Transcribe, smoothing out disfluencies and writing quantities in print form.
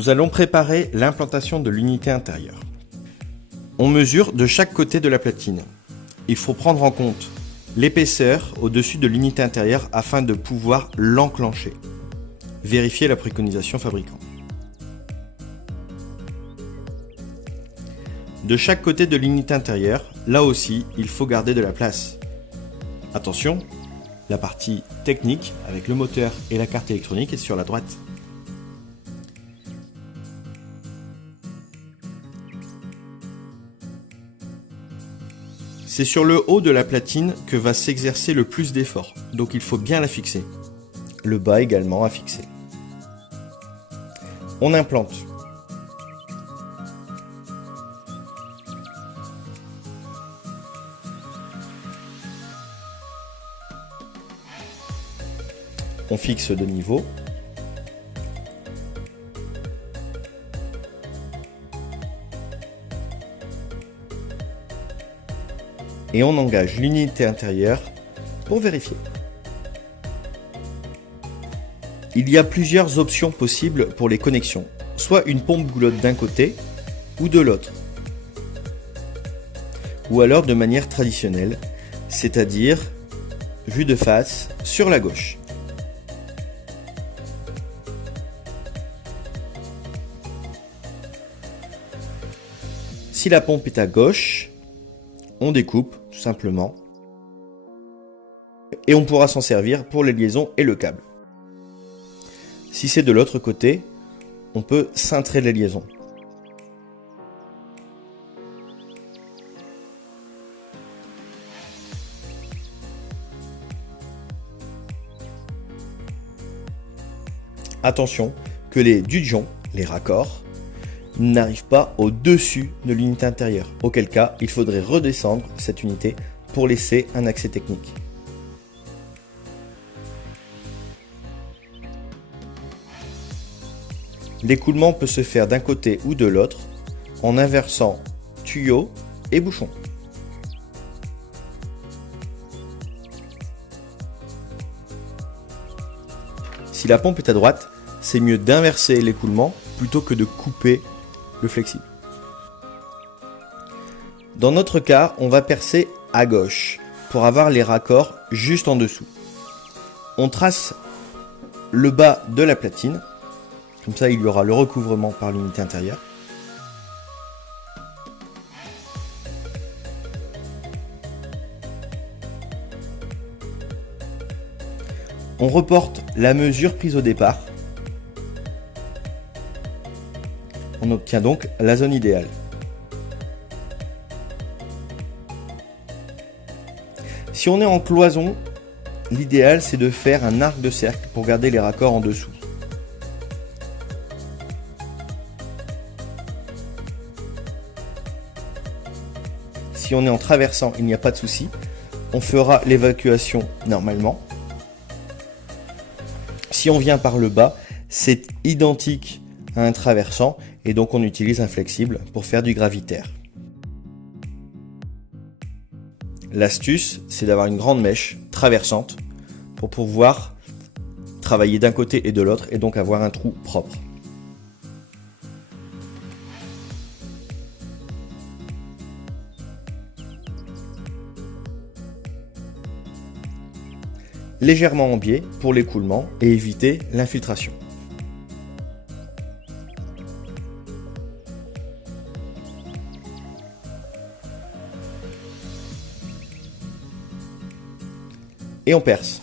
Nous allons préparer l'implantation de l'unité intérieure. On mesure de chaque côté de la platine. Il faut prendre en compte l'épaisseur au-dessus de l'unité intérieure afin de pouvoir l'enclencher. Vérifiez la préconisation fabricant. De chaque côté de l'unité intérieure, là aussi, il faut garder de la place. Attention, la partie technique avec le moteur et la carte électronique est sur la droite. C'est sur le haut de la platine que va s'exercer le plus d'effort, donc il faut bien la fixer. Le bas également à fixer. On implante. On fixe de niveau. Et on engage l'unité intérieure pour vérifier. Il y a plusieurs options possibles pour les connexions, soit une pompe goulotte d'un côté ou de l'autre, ou alors de manière traditionnelle, c'est-à-dire vue de face sur la gauche. Si la pompe est à gauche, on découpe tout simplement et on pourra s'en servir pour les liaisons et le câble. Si c'est de l'autre côté, on peut cintrer les liaisons. Attention que les dudgeons, les raccords, n'arrivent pas au-dessus de l'unité intérieure, auquel cas il faudrait redescendre cette unité pour laisser un accès technique. L'écoulement peut se faire d'un côté ou de l'autre en inversant tuyau et bouchon. Si la pompe est à droite, c'est mieux d'inverser l'écoulement plutôt que de couper le flexible. Dans notre cas, on va percer à gauche pour avoir les raccords juste en dessous. On trace le bas de la platine, comme ça il y aura le recouvrement par l'unité intérieure. On reporte la mesure prise au départ. On obtient donc la zone idéale. Si on est en cloison, l'idéal c'est de faire un arc de cercle pour garder les raccords en dessous. Si on est en traversant, il n'y a pas de souci. On fera l'évacuation normalement. Si on vient par le bas, c'est identique à un traversant et donc on utilise un flexible pour faire du gravitaire. L'astuce, c'est d'avoir une grande mèche traversante pour pouvoir travailler d'un côté et de l'autre et donc avoir un trou propre. Légèrement en biais pour l'écoulement et éviter l'infiltration. Et on perce.